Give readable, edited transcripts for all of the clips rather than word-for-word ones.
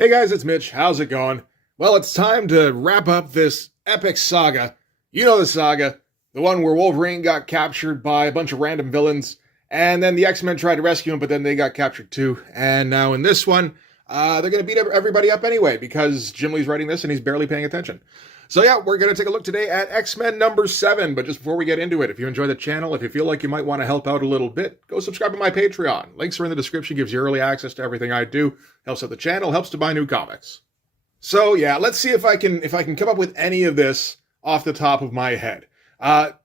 Hey guys, it's Mitch. How's it going? Well, it's time to wrap up this epic saga. You know the saga, the one where Wolverine got captured by a bunch of random villains, and then the X-Men tried to rescue him, but then they got captured too. And now in this one, they're going to beat everybody up anyway, because Jim Lee's writing this and he's barely paying attention. So yeah, we're going to take a look today at X-Men number 7, but just before we get into it, if you enjoy the channel, if you feel like you might want to help out a little bit, go subscribe to my Patreon. Links are in the description, gives you early access to everything I do, helps out the channel, helps to buy new comics. So yeah, let's see if I can come up with any of this off the top of my head.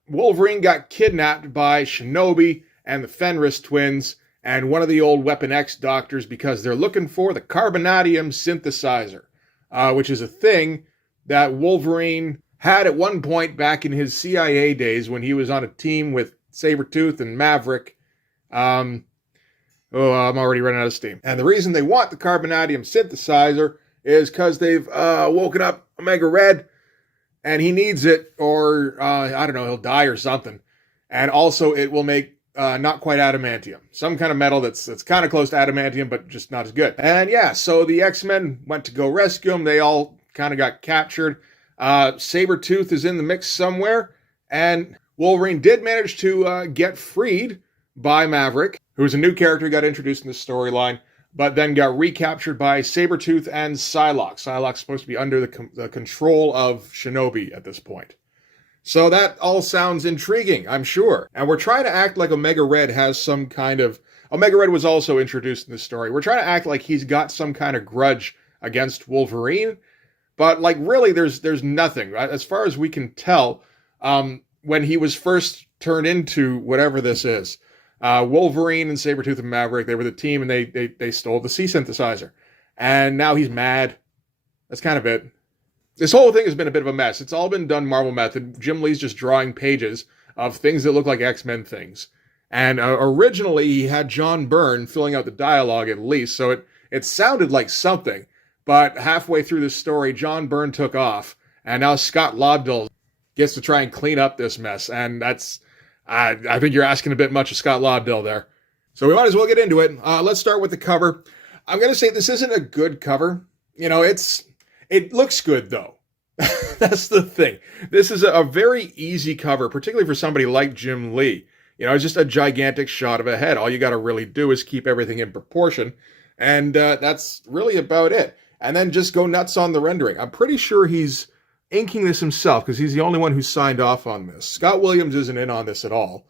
Wolverine got kidnapped by Shinobi and the Fenris twins and one of the old Weapon X doctors because they're looking for the carbonadium synthesizer, which is a thing that Wolverine had at one point back in his CIA days when he was on a team with Sabertooth and Maverick. I'm already running out of steam. And the reason they want the carbonadium synthesizer is because they've woken up Omega Red, and he needs it, or I don't know, he'll die or something. And also, it will make not quite adamantium, some kind of metal that's kind of close to adamantium, but just not as good. And yeah, so the X-Men went to go rescue him. They all kind of got captured. Sabertooth is in the mix somewhere, and Wolverine did manage to get freed by Maverick, who was a new character who got introduced in the storyline, but then got recaptured by Sabertooth and Psylocke. Psylocke's supposed to be under the control of Shinobi at this point. So that all sounds intriguing, I'm sure. And we're trying to act like Omega Red has some kind of... Omega Red was also introduced in the story. We're trying to act like he's got some kind of grudge against Wolverine, but like really there's nothing. As far as we can tell, when he was first turned into whatever this is, Wolverine and Sabertooth and Maverick, they were the team, and they stole the C-synthesizer. And now he's mad. That's kind of it. This whole thing has been a bit of a mess. It's all been done Marvel method. Jim Lee's just drawing pages of things that look like X-Men things. And originally he had John Byrne filling out the dialogue at least, so it sounded like something. But halfway through the story, John Byrne took off, and now Scott Lobdell gets to try and clean up this mess. And that's... I think you're asking a bit much of Scott Lobdell there. So we might as well get into it. Let's start with the cover. I'm going to say this isn't a good cover. You know, it looks good, though. That's the thing. This is a very easy cover, particularly for somebody like Jim Lee. You know, it's just a gigantic shot of a head. All you got to really do is keep everything in proportion. And that's really about it. And then just go nuts on the rendering. I'm pretty sure he's inking this himself because he's the only one who signed off on this. Scott Williams isn't in on this at all.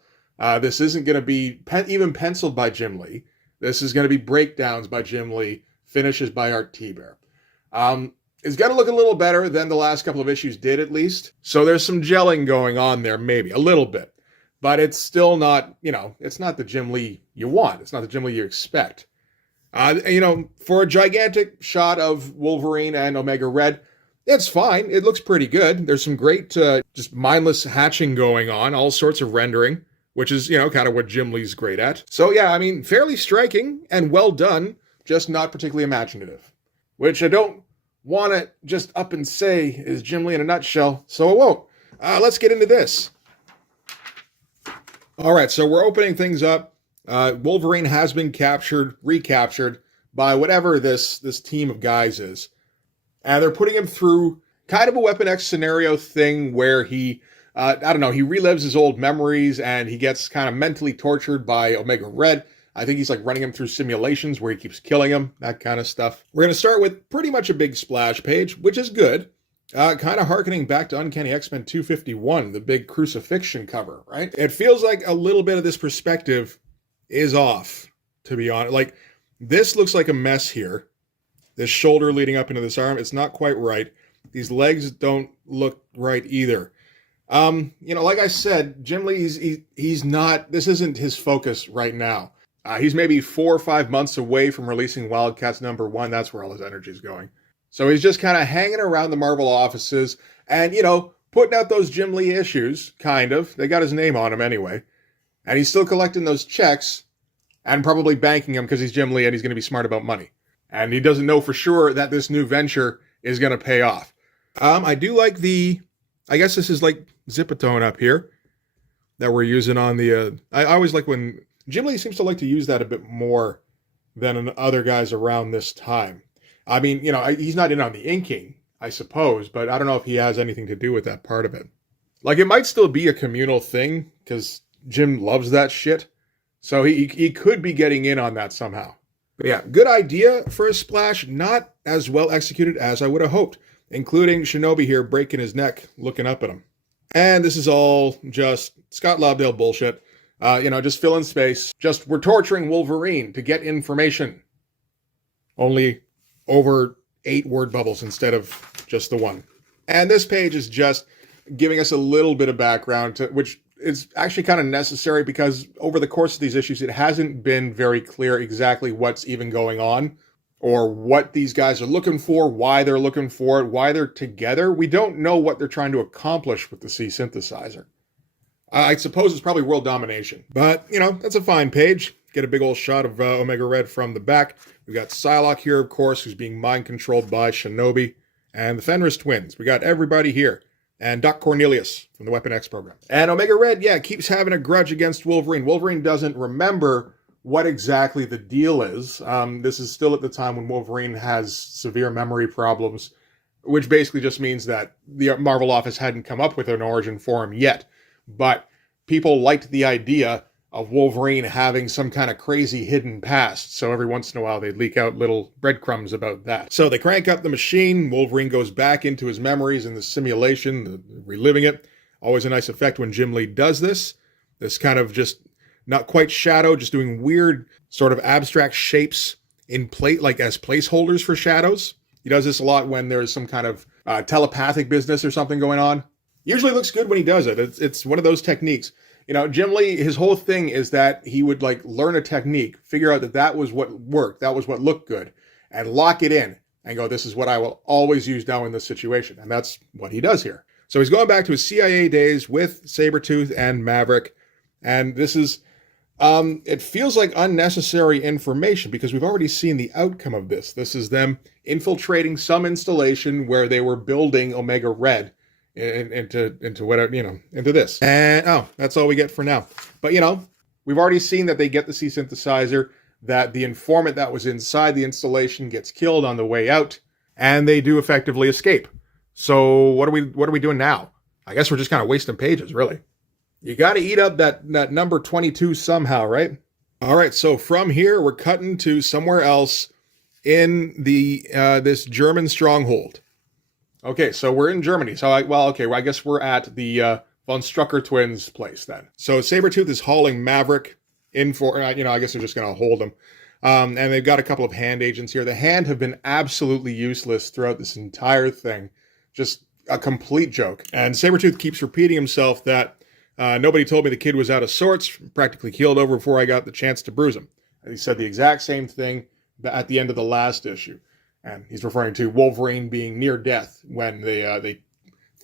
This isn't going to be even penciled by Jim Lee. This is going to be breakdowns by Jim Lee, finishes by Art T-Bear. It's going to look a little better than the last couple of issues did, at least. So there's some gelling going on there, maybe, a little bit. But it's still not, you know, it's not the Jim Lee you want. It's not the Jim Lee you expect. You know, for a gigantic shot of Wolverine and Omega Red, it's fine. It looks pretty good. There's some great, just mindless hatching going on, all sorts of rendering, which is, you know, kind of what Jim Lee's great at. So yeah, I mean, fairly striking and well done, just not particularly imaginative, which I don't want to just up and say is Jim Lee in a nutshell, so I won't. Let's get into this. All right, so we're opening things up. Wolverine has been recaptured by whatever this team of guys is. And they're putting him through kind of a Weapon X scenario thing where he, I don't know, he relives his old memories and he gets kind of mentally tortured by Omega Red. I think he's like running him through simulations where he keeps killing him, that kind of stuff. We're going to start with pretty much a big splash page, which is good. Kind of harkening back to Uncanny X-Men 251, the big crucifixion cover, right? It feels like a little bit of this perspective is off, to be honest. Like, this looks like a mess here. This shoulder leading up into this arm, it's not quite right. These legs don't look right either. You know, like I said, Jim Lee, he's not, this isn't his focus right now. He's maybe 4 or 5 months away from releasing Wildcats #1. That's where all his energy is going. So he's just kind of hanging around the Marvel offices and, you know, putting out those Jim Lee issues, kind of. They got his name on them anyway. And he's still collecting those checks and probably banking them because he's Jim Lee and he's going to be smart about money. And he doesn't know for sure that this new venture is going to pay off. I do like I guess this is like Zipatone up here that we're using on the, I always like when, Jim Lee seems to like to use that a bit more than other guys around this time. I mean, he's not in on the inking, I suppose, but I don't know if he has anything to do with that part of it. Like, it might still be a communal thing, because Jim loves that shit. So he could be getting in on that somehow. But yeah, good idea for a splash, not as well executed as I would have hoped, including Shinobi here breaking his neck, looking up at him. And this is all just Scott Lobdell bullshit. Just fill in space. Just, we're torturing Wolverine to get information. Only over 8 word bubbles instead of just the one. And this page is just giving us a little bit of background, which is actually kind of necessary because over the course of these issues, it hasn't been very clear exactly what's even going on or what these guys are looking for, why they're looking for it, why they're together. We don't know what they're trying to accomplish with the C-synthesizer. I suppose it's probably world domination. But, that's a fine page. Get a big old shot of Omega Red from the back. We've got Psylocke here, of course, who's being mind-controlled by Shinobi. And the Fenris twins. We got everybody here. And Doc Cornelius from the Weapon X program. And Omega Red, keeps having a grudge against Wolverine. Wolverine doesn't remember what exactly the deal is. This is still at the time when Wolverine has severe memory problems, which basically just means that the Marvel office hadn't come up with an origin for him yet. But people liked the idea of Wolverine having some kind of crazy hidden past. So every once in a while they'd leak out little breadcrumbs about that. So they crank up the machine. Wolverine goes back into his memories in the simulation, reliving it. Always a nice effect when Jim Lee does this. This kind of just not quite shadow, just doing weird sort of abstract shapes in like as placeholders for shadows. He does this a lot when there's some kind of telepathic business or something going on. Usually looks good when he does it. It's one of those techniques. Jim Lee, his whole thing is that he would learn a technique, figure out that was what worked, that was what looked good, and lock it in and go, this is what I will always use now in this situation. And that's what he does here. So he's going back to his CIA days with Sabertooth and Maverick. And this is, it feels like unnecessary information because we've already seen the outcome of this. This is them infiltrating some installation where they were building Omega Red. Into whatever, into this. And, that's all we get for now. But, we've already seen that they get the C-synthesizer, that the informant that was inside the installation gets killed on the way out, and they do effectively escape. So what are we doing now? I guess we're just kind of wasting pages, really. You got to eat up that number 22 somehow, right? All right, so from here, we're cutting to somewhere else in the this German stronghold. Okay, so we're in Germany. So, I guess we're at the von Strucker twins' place then. So Sabertooth is hauling Maverick in for, I guess they're just going to hold him. And they've got a couple of hand agents here. The hand have been absolutely useless throughout this entire thing. Just a complete joke. And Sabertooth keeps repeating himself that nobody told me the kid was out of sorts, practically keeled over before I got the chance to bruise him. And he said the exact same thing at the end of the last issue. And he's referring to Wolverine being near death when they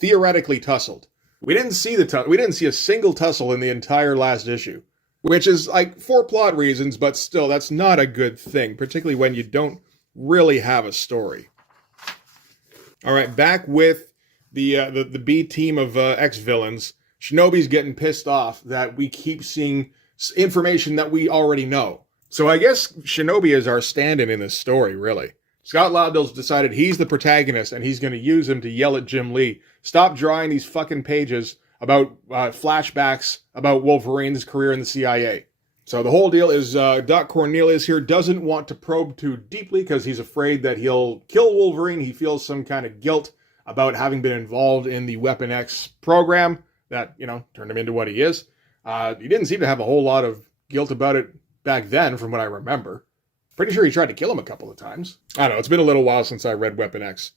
theoretically tussled. We didn't see we didn't see a single tussle in the entire last issue, which is for plot reasons, but still that's not a good thing, particularly when you don't really have a story. All right, back with the B team of ex-villains. Shinobi's getting pissed off that we keep seeing information that we already know. So I guess Shinobi is our stand-in in this story, really. Scott Lobdell's decided he's the protagonist and he's going to use him to yell at Jim Lee. Stop drawing these fucking pages about flashbacks about Wolverine's career in the CIA. So the whole deal is Doc Cornelius here doesn't want to probe too deeply because he's afraid that he'll kill Wolverine. He feels some kind of guilt about having been involved in the Weapon X program that, turned him into what he is. He didn't seem to have a whole lot of guilt about it back then from what I remember. Pretty sure he tried to kill him a couple of times. I don't know, it's been a little while since I read Weapon X.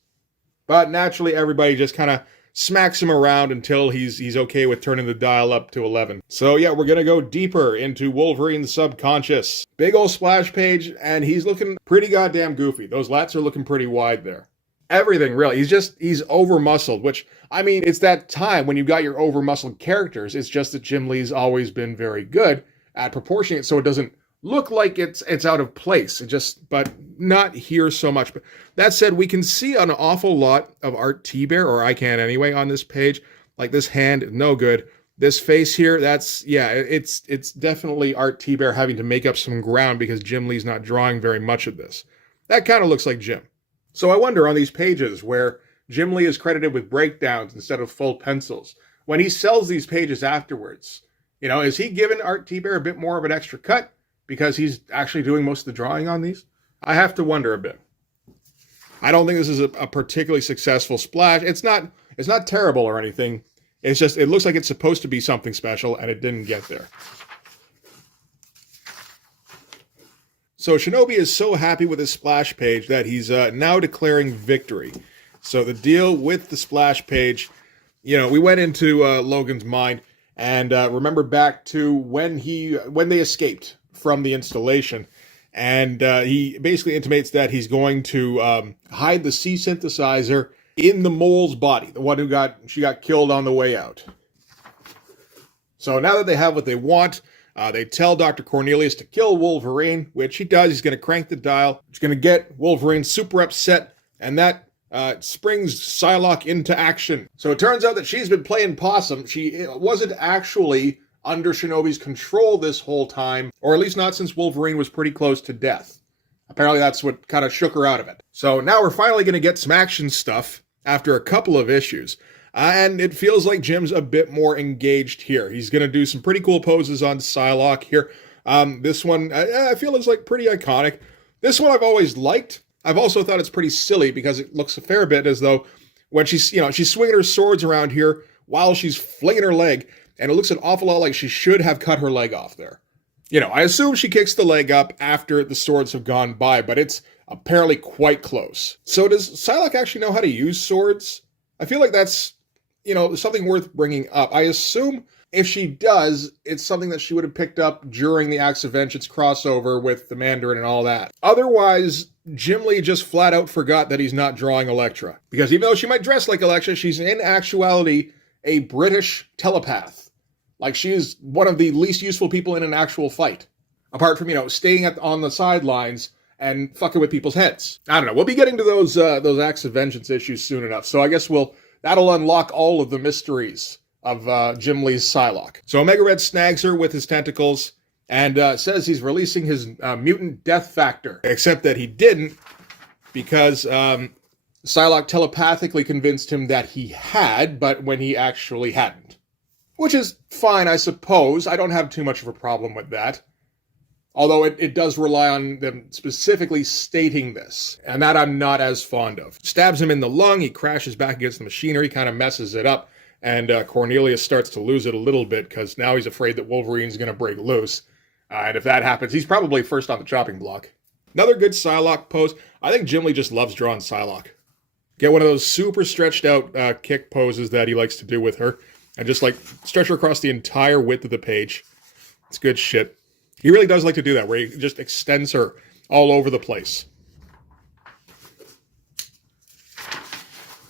But naturally, everybody just kind of smacks him around until he's okay with turning the dial up to 11. So yeah, we're going to go deeper into Wolverine's subconscious. Big old splash page, and he's looking pretty goddamn goofy. Those lats are looking pretty wide there. Everything, really. He's over-muscled, which, it's that time when you've got your over-muscled characters. It's just that Jim Lee's always been very good at proportioning it so it doesn't look like it's out of place. But not here so much. But that said, we can see an awful lot of Art T-Bear, or I can anyway, on this page. Like this hand, no good. This face here, it's definitely Art T-Bear having to make up some ground because Jim Lee's not drawing very much of this. That kind of looks like Jim. So I wonder on these pages where Jim Lee is credited with breakdowns instead of full pencils, when he sells these pages afterwards, is he giving Art T-Bear a bit more of an extra cut because he's actually doing most of the drawing on these? I have to wonder a bit. I don't think this is a particularly successful splash. It's not terrible or anything. It's just, it looks like it's supposed to be something special, and it didn't get there. So Shinobi is so happy with his splash page that he's now declaring victory. So the deal with the splash page, we went into Logan's mind and remember back to when they escaped from the installation. And he basically intimates that he's going to hide the C-synthesizer in the mole's body, the one she got killed on the way out. So now that they have what they want, they tell Dr. Cornelius to kill Wolverine, which he does. He's going to crank the dial. It's going to get Wolverine super upset, and that springs Psylocke into action. So it turns out that she's been playing possum. She wasn't actually under Shinobi's control this whole time, or at least not since Wolverine was pretty close to death. Apparently that's what kind of shook her out of it. So now we're finally going to get some action stuff after a couple of issues. And it feels like Jim's a bit more engaged here. He's going to do some pretty cool poses on Psylocke here. This one, I feel is like pretty iconic. This one I've always liked. I've also thought it's pretty silly because it looks a fair bit as though when she's swinging her swords around here while she's flinging her leg, and it looks an awful lot like she should have cut her leg off there. I assume she kicks the leg up after the swords have gone by, but it's apparently quite close. So does Psylocke actually know how to use swords? I feel like that's, something worth bringing up. I assume if she does, it's something that she would have picked up during the Acts of Vengeance crossover with the Mandarin and all that. Otherwise, Jim Lee just flat out forgot that he's not drawing Elektra. Because even though she might dress like Elektra, she's in actuality a British telepath. Like, she is one of the least useful people in an actual fight. Apart from, staying on the sidelines and fucking with people's heads. I don't know. We'll be getting to those Acts of Vengeance issues soon enough. So I guess that'll unlock all of the mysteries of Jim Lee's Psylocke. So Omega Red snags her with his tentacles and says he's releasing his mutant death factor. Except that he didn't, because Psylocke telepathically convinced him that he had, but when he actually hadn't. Which is fine, I suppose. I don't have too much of a problem with that. Although it does rely on them specifically stating this, and that I'm not as fond of. Stabs him in the lung, he crashes back against the machinery, kind of messes it up, and Cornelius starts to lose it a little bit, because now he's afraid that Wolverine's going to break loose. And if that happens, he's probably first on the chopping block. Another good Psylocke pose. I think Jim Lee just loves drawing Psylocke. Get one of those super stretched out kick poses that he likes to do with her, and just stretch her across the entire width of the page. It's good shit. He really does like to do that, where he just extends her all over the place.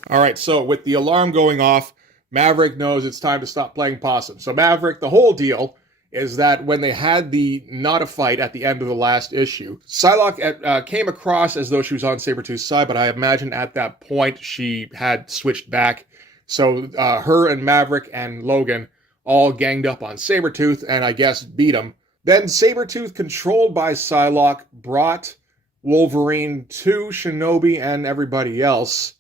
All right, so with the alarm going off, Maverick knows it's time to stop playing possum. So Maverick, the whole deal is that when they had the not a fight at the end of the last issue, Psylocke came across as though she was on Sabertooth's side, but I imagine at that point she had switched back. So her and Maverick and Logan all ganged up on Sabertooth and I guess beat him. Then Sabertooth, controlled by Psylocke, brought Wolverine to Shinobi and everybody else.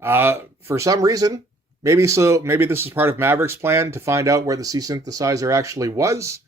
For some reason, maybe this is part of Maverick's plan to find out where the C-synthesizer actually was.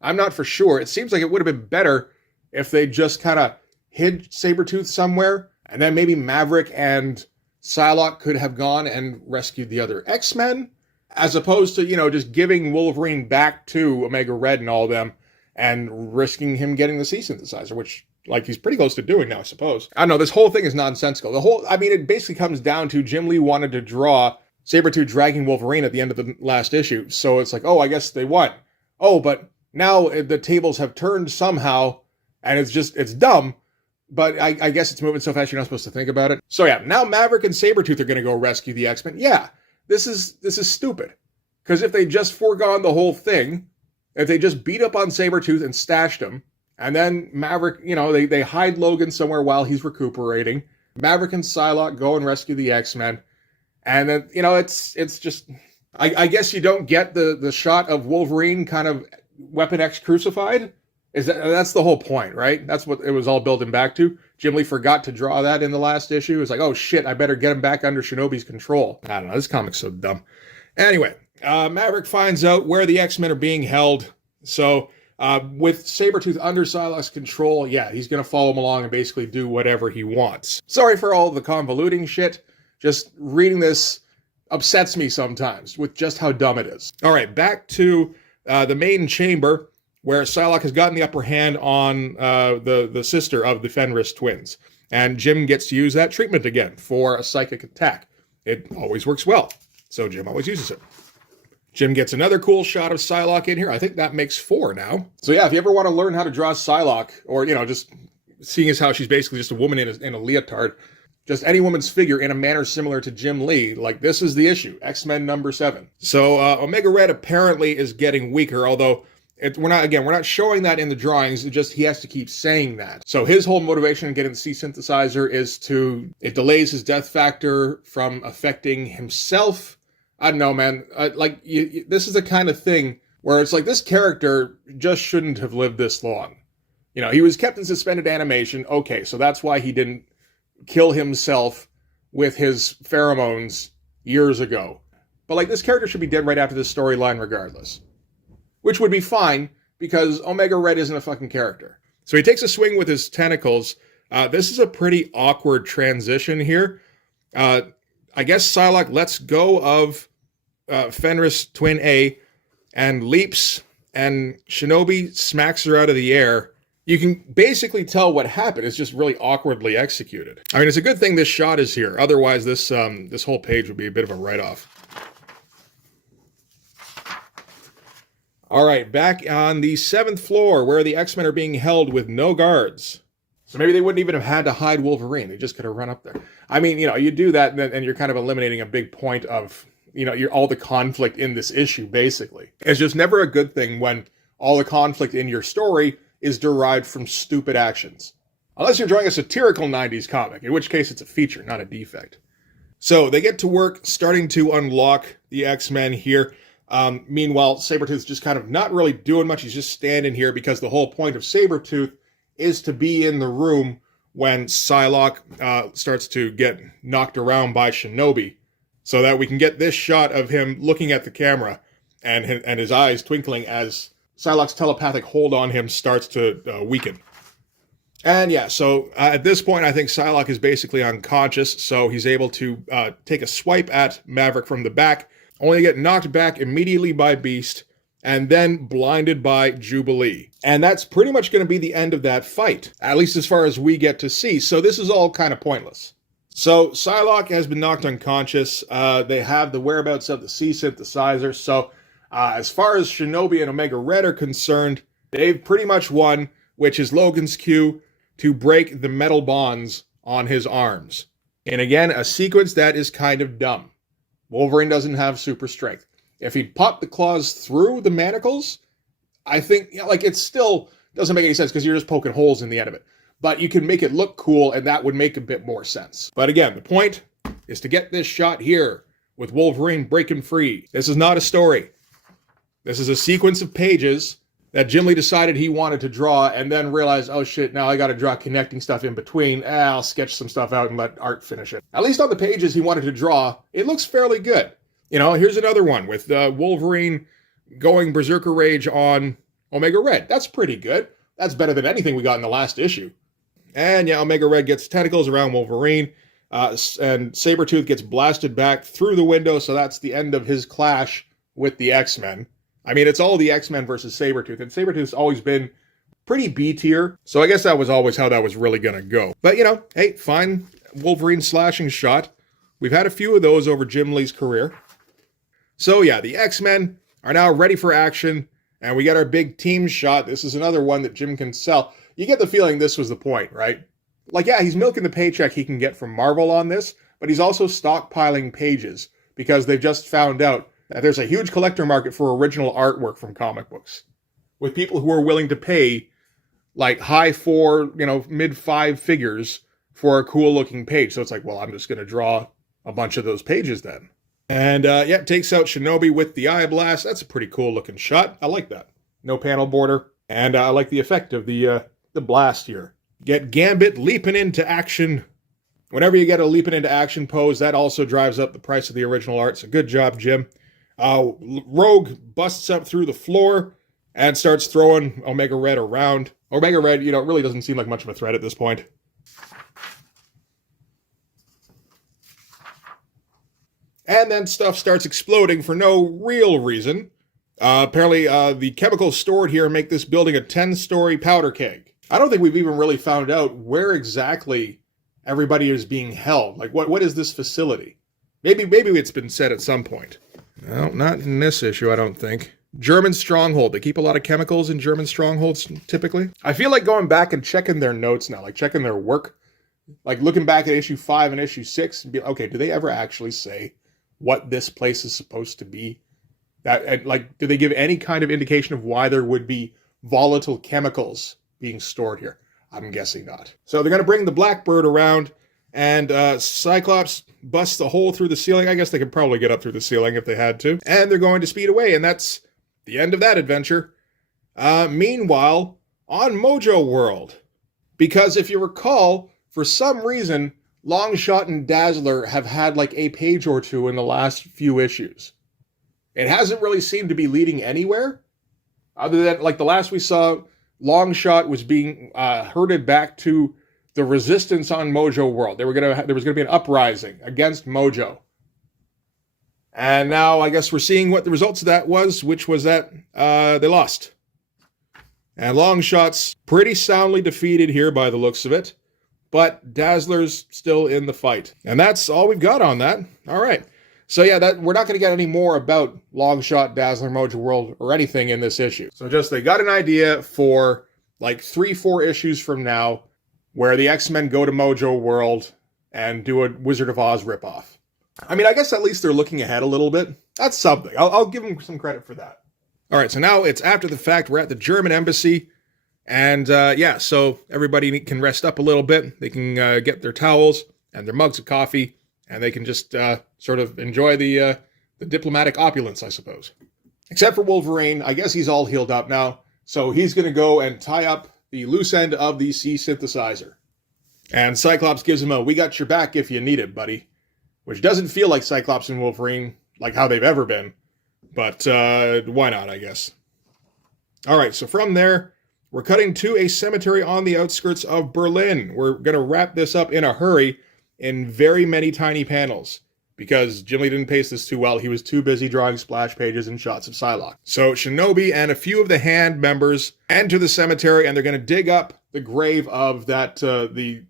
I'm not for sure. It seems like it would have been better if they just kind of hid Sabertooth somewhere, and then maybe Maverick and Psylocke could have gone and rescued the other X-Men, as opposed to, just giving Wolverine back to Omega Red and all them, and risking him getting the C-synthesizer, which, he's pretty close to doing now, I suppose. I don't know, this whole thing is nonsensical. It basically comes down to Jim Lee wanted to draw Sabertooth dragging Wolverine at the end of the last issue, so it's like, oh, I guess they won. Oh, but now the tables have turned somehow, and it's dumb, but I guess it's moving so fast you're not supposed to think about it. So yeah, now Maverick and Sabertooth are going to go rescue the X-Men. Yeah, this is stupid. Because if they just foregone the whole thing, if they just beat up on Sabertooth and stashed him, and then Maverick, they hide Logan somewhere while he's recuperating, Maverick and Psylocke go and rescue the X-Men, and then, it's just, I guess you don't get the shot of Wolverine kind of Weapon X crucified. That's the whole point, right? That's what it was all building back to. Jim Lee forgot to draw that in the last issue. It's like, oh shit, I better get him back under Shinobi's control. I don't know, this comic's so dumb. Anyway, Maverick finds out where the X-Men are being held. So with Sabertooth under Psylocke's control, yeah, he's going to follow him along and basically do whatever he wants. Sorry for all the convoluting shit. Just reading this upsets me sometimes with just how dumb it is. All right, back to the main chamber where Psylocke has gotten the upper hand on the sister of the Fenris twins. And Jim gets to use that treatment again for a psychic attack. It always works well, so Jim always uses it. Jim gets another cool shot of Psylocke in here. I think that makes 4 now. So yeah, if you ever want to learn how to draw Psylocke, or, just seeing as how she's basically just a woman in a leotard, just any woman's figure in a manner similar to Jim Lee, like this is the issue, X-Men number 7. So Omega Red apparently is getting weaker, although we're not showing that in the drawings, it's just he has to keep saying that. So his whole motivation in getting the C-synthesizer is it delays his death factor from affecting himself. I don't know, man. This is the kind of thing where it's like this character just shouldn't have lived this long. He was kept in suspended animation. Okay, so that's why he didn't kill himself with his pheromones years ago. But this character should be dead right after this storyline regardless. Which would be fine, because Omega Red isn't a fucking character. So he takes a swing with his tentacles. This is a pretty awkward transition here. I guess Psylocke lets go of Fenris Twin A and leaps, and Shinobi smacks her out of the air. You can basically tell what happened. It's just really awkwardly executed. I mean, it's a good thing this shot is here. Otherwise, this whole page would be a bit of a write-off. All right, back on the 7th floor where the X-Men are being held with no guards. So maybe they wouldn't even have had to hide Wolverine. They just could have run up there. I mean, you do that and you're kind of eliminating a big point of, all the conflict in this issue, basically. It's just never a good thing when all the conflict in your story is derived from stupid actions. Unless you're drawing a satirical 90s comic, in which case it's a feature, not a defect. So they get to work starting to unlock the X-Men here. Meanwhile, Sabertooth's just kind of not really doing much. He's just standing here because the whole point of Sabertooth is to be in the room when Psylocke starts to get knocked around by Shinobi, so that we can get this shot of him looking at the camera and his eyes twinkling as Psylocke's telepathic hold on him starts to weaken. And yeah, so at this point, I think Psylocke is basically unconscious, so he's able to take a swipe at Maverick from the back, only get knocked back immediately by Beast, and then blinded by Jubilee. And that's pretty much going to be the end of that fight, at least as far as we get to see. So this is all kind of pointless. So Psylocke has been knocked unconscious. They have the whereabouts of the C-synthesizer. So as far as Shinobi and Omega Red are concerned, they've pretty much won, which is Logan's cue to break the metal bonds on his arms. And again, a sequence that is kind of dumb. Wolverine doesn't have super strength. If he'd popped the claws through the manacles, I think, it still doesn't make any sense because you're just poking holes in the end of it. But you can make it look cool, and that would make a bit more sense. But again, the point is to get this shot here with Wolverine breaking free. This is not a story. This is a sequence of pages that Jim Lee decided he wanted to draw and then realized, oh shit, now I got to draw connecting stuff in between. I'll sketch some stuff out and let art finish it. At least on the pages he wanted to draw, it looks fairly good. Here's another one with Wolverine going Berserker Rage on Omega Red. That's pretty good. That's better than anything we got in the last issue. And yeah, Omega Red gets tentacles around Wolverine, and Sabertooth gets blasted back through the window, so that's the end of his clash with the X-Men. I mean, it's all the X-Men versus Sabertooth, and Sabertooth's always been pretty B-tier, so I guess that was always how that was really gonna go. But, hey, fine Wolverine slashing shot. We've had a few of those over Jim Lee's career. So yeah, the X-Men are now ready for action, and we got our big team shot. This is another one that Jim can sell. You get the feeling this was the point, right? Yeah, he's milking the paycheck he can get from Marvel on this, but he's also stockpiling pages because they've just found out that there's a huge collector market for original artwork from comic books, with people who are willing to pay high 4, mid 5 figures for a cool looking page. So it's well, I'm just going to draw a bunch of those pages then. And yeah, takes out Shinobi with the eye blast. That's a pretty cool looking shot. I like that. No panel border. And I like the effect of the blast here. Get Gambit leaping into action. Whenever you get a leaping into action pose, that also drives up the price of the original art. So good job, Jim. Rogue busts up through the floor and starts throwing Omega Red around. Omega Red, really doesn't seem like much of a threat at this point. And then stuff starts exploding for no real reason. Apparently, the chemicals stored here make this building a 10-story powder keg. I don't think we've even really found out where exactly everybody is being held. Like, what is this facility? Maybe it's been said at some point. No, not in this issue, I don't think. German stronghold. They keep a lot of chemicals in German strongholds, typically. I feel like going back and checking their notes now, like checking their work. Like looking back at issue 5 and issue 6 and be okay, do they ever actually say what this place is supposed to be? Do they give any kind of indication of why there would be volatile chemicals being stored here? I'm guessing not. So they're going to bring the Blackbird around, and Cyclops busts a hole through the ceiling. I guess they could probably get up through the ceiling if they had to. And they're going to speed away, and that's the end of that adventure. Meanwhile, on Mojo World, because if you recall, for some reason, Longshot and Dazzler have had like a page or two in the last few issues. It hasn't really seemed to be leading anywhere, other than like the last we saw, Longshot was being herded back to the resistance on Mojo World. There was gonna be an uprising against Mojo, and now I guess we're seeing what the results of that was, which was that they lost, and Longshot's pretty soundly defeated here by the looks of it, but Dazzler's still in the fight, and that's all we've got on that. All right. So yeah, we're not going to get any more about Longshot, Dazzler, Mojo World, or anything in this issue. So just they got an idea for like 3-4 issues from now where the X-Men go to Mojo World and do a Wizard of Oz ripoff. I mean, I guess at least they're looking ahead a little bit. That's something. I'll give them some credit for that. All right, so now it's after the fact. We're at the German embassy. And so everybody can rest up a little bit. They can get their towels and their mugs of coffee. And they can just sort of enjoy the diplomatic opulence, I suppose. Except for Wolverine. I guess he's all healed up now. So he's going to go and tie up the loose end of the C-synthesizer. And Cyclops gives him a, "We got your back if you need it, buddy." Which doesn't feel like Cyclops and Wolverine, like how they've ever been. But why not, I guess. All right, so from there, we're cutting to a cemetery on the outskirts of Berlin. We're going to wrap this up in a hurry, in very many tiny panels, because Jim Lee didn't pace this too well. He was too busy drawing splash pages and shots of Psylocke. So Shinobi and a few of the Hand members enter the cemetery, and they're going to dig up the grave of that the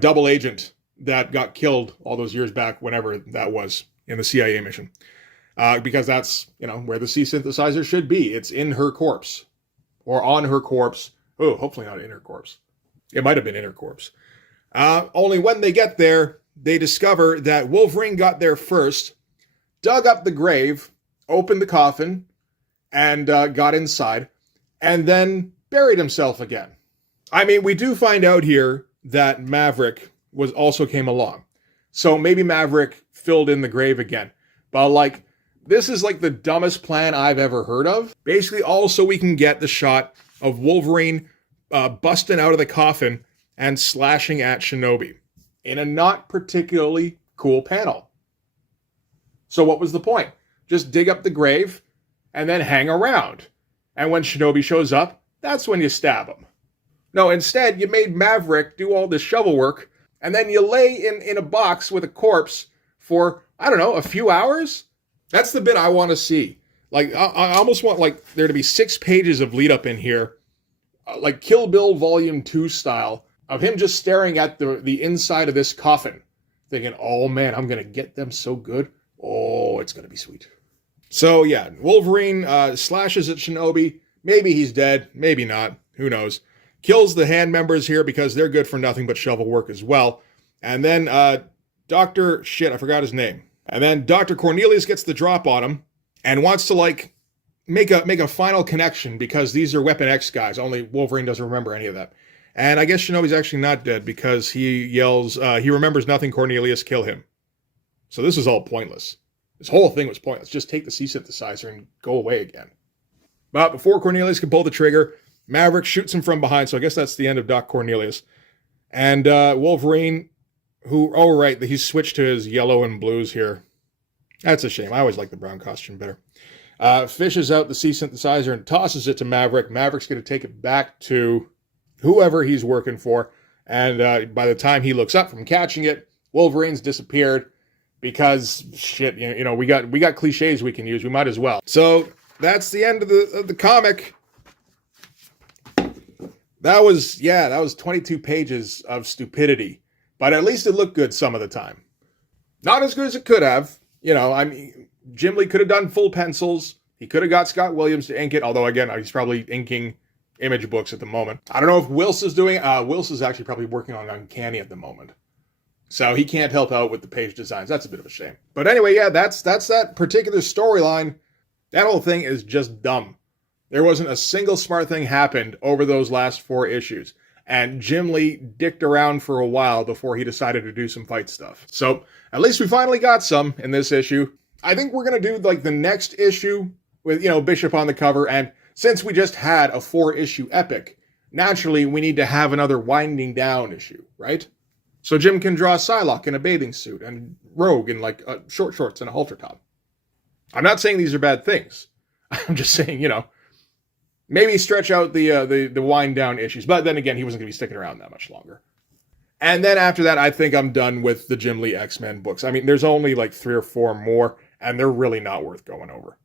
double agent that got killed all those years back, whenever that was, in the CIA mission. Because that's, where the C-synthesizer should be. It's in her corpse. Or on her corpse. Oh, hopefully not in her corpse. It might have been in her corpse. Only when they get there, they discover that Wolverine got there first, dug up the grave, opened the coffin, and got inside, and then buried himself again. I mean, we do find out here that Maverick also came along. So maybe Maverick filled in the grave again. But this is the dumbest plan I've ever heard of. Basically, all so we can get the shot of Wolverine busting out of the coffin and slashing at Shinobi in a not particularly cool panel. So what was the point? Just dig up the grave and then hang around. And when Shinobi shows up, that's when you stab him. No, instead, you made Maverick do all this shovel work, and then you lay in a box with a corpse for, I don't know, a few hours? That's the bit I want to see. I almost want there to be 6 pages of lead up in here, like Kill Bill Volume 2 style, of him just staring at the inside of this coffin, thinking, oh man, I'm going to get them so good. Oh, it's going to be sweet. So yeah, Wolverine slashes at Shinobi. Maybe he's dead, maybe not, who knows. Kills the Hand members here because they're good for nothing but shovel work as well. And then I forgot his name. And then Dr. Cornelius gets the drop on him and wants to make a final connection, because these are Weapon X guys. Only Wolverine doesn't remember any of that. And I guess Shinobi's actually not dead, because he yells, he remembers nothing, Cornelius, kill him. So this is all pointless. This whole thing was pointless. Just take the C-synthesizer and go away again. But before Cornelius can pull the trigger, Maverick shoots him from behind, so I guess that's the end of Doc Cornelius. And Wolverine, oh right, he switched to his yellow and blues here. That's a shame. I always like the brown costume better. Fishes out the C-synthesizer and tosses it to Maverick. Maverick's going to take it back to whoever he's working for. And by the time he looks up from catching it, Wolverine's disappeared because, shit, we got cliches we can use. We might as well. So that's the end of the comic. That was 22 pages of stupidity. But at least it looked good some of the time. Not as good as it could have. Jim Lee could have done full pencils. He could have got Scott Williams to ink it, although, again, he's probably inking Image books at the moment. I don't know if Wills is doing it. Wills is actually probably working on Uncanny at the moment. So he can't help out with the page designs. That's a bit of a shame. But anyway, yeah, that's that particular storyline. That whole thing is just dumb. There wasn't a single smart thing happened over those last 4 issues. And Jim Lee dicked around for a while before he decided to do some fight stuff. So at least we finally got some in this issue. I think we're going to do like the next issue with, Bishop on the cover. And since we just had a 4-issue epic, naturally we need to have another winding down issue, right? So Jim can draw Psylocke in a bathing suit and Rogue in like short shorts and a halter top. I'm not saying these are bad things. I'm just saying, maybe stretch out the wind down issues. But then again, he wasn't going to be sticking around that much longer. And then after that, I think I'm done with the Jim Lee X-Men books. I mean, there's only like 3 or 4 more, and they're really not worth going over.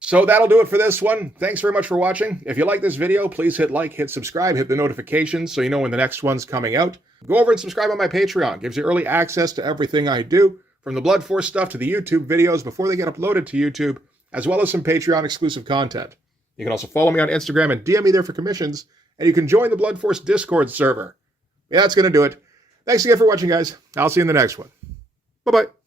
So that'll do it for this one. Thanks very much for watching. If you like this video, please hit like, hit subscribe, hit the notifications so you know when the next one's coming out. Go over and subscribe on my Patreon. It gives you early access to everything I do, from the Blood Force stuff to the YouTube videos before they get uploaded to YouTube, as well as some Patreon exclusive content. You can also follow me on Instagram and DM me there for commissions, and you can join the Blood Force Discord server. Yeah, that's going to do it. Thanks again for watching, guys. I'll see you in the next one. Bye-bye.